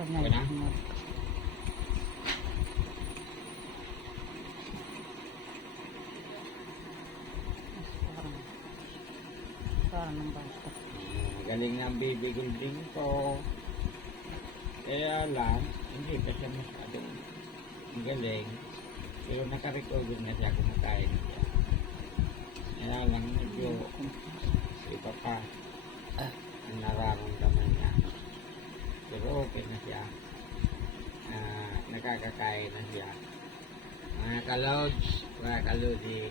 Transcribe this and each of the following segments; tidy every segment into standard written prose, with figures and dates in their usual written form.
Okay na? Parang ng bata. Galing na ang baby gulbing ko. Kaya lang, hindi pa siya masyadong galing. Pero nakarecover na siya, kumakain na siya. Kaya lang, medyo iba pa ang nararamdaman niya. Pero okay na siya. Nakakakain na siya. Mga kalods, mga kalodi,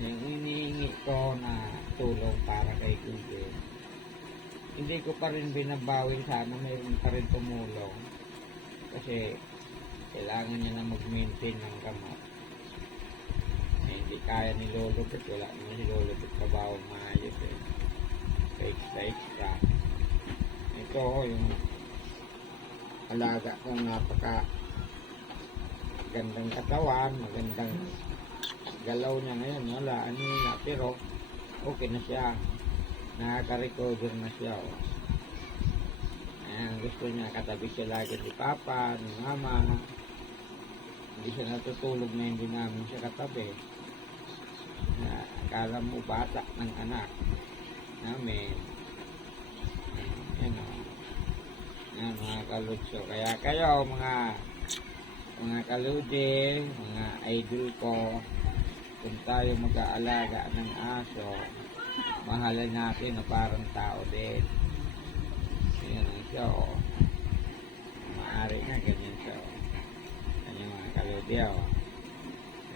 yung iniingi ko na tulong para kay Google, hindi ko pa rin binabawi. Sana mayroon pa rin tumulong kasi kailangan niya na mag-maintain ng gamot. Hindi kaya ni Lolo Pet, wala naman si Lolo Pet trabaho maayos extra. Ito yung alaga kong napaka gandang katawan, magandang galaw niya ngayon, wala ano na, pero okay na siya, nakaka-recover na siya. Ayan, gusto niya katabi siya lagi ni Papa, ni Mama. Hindi siya natutulog na hindi namin siya katabi. Akala mo bata ng anak namin. Ayan o. Ayan mga kaludso. Kaya kayo mga kaludi, mga idol ko, kung tayo mag-aalaga ng aso, mahalin natin na parang tao din. Ayan ang siya o. Maaari na ganyan siya o. Ayan yung mga kaludi o.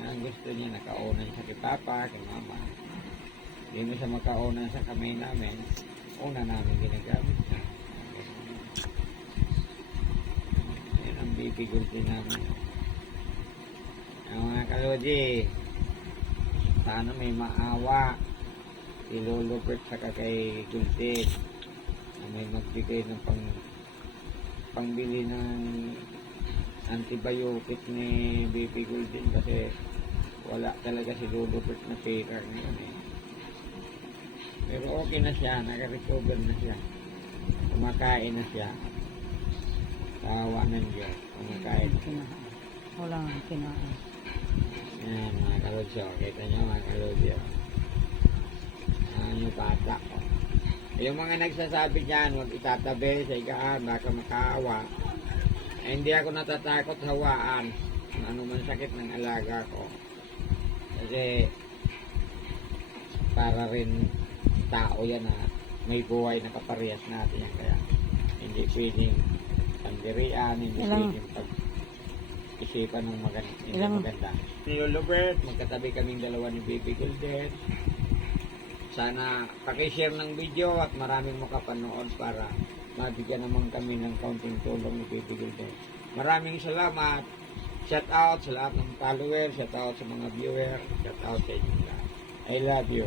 Ang gusto niya, nakaunan sa kay Papa, kay Mama. Hindi mo siya makaunan sa kamay namin, una namin ginagamit siya. Yan ang bibigol din namin. Ang mga kalodi, sana may maawa si Lolo Bert saka kay Gultin na may magbigay ng pangbili ng antibiotic ni Baby Golden kasi wala talaga si Lolo Bert na pera ngayon eh. Pero okay na siya, naka-recover na siya, kumakain na siya, kawa ng Diyos, kumakain na siya. Wala nga kinain. Yan mga kalodyo, kita nyo mga kalodyo, yung bata ko. Yung mga nagsasabi dyan, huwag itatabi sa ikaan, baka makaawa. Hindi ako natatakot hawaan kung ano man sakit ng alaga ko. Kasi para rin tao yan na may buhay na kaparehas natin yan. Kaya hindi pwedeng pandirian, hindi pwedeng pag-isipan ng maganda. Ni Lolo Bert, magkatabi kaming dalawa ni Baby Golden. Sana pakishare ng video at maraming makapanood para mabigyan naman kami ng kaunting tulong ni Baby Golden. Maraming salamat. Shout out sa lahat ng followers, shout out sa mga viewers, shout out sa inyo lahat. I love you.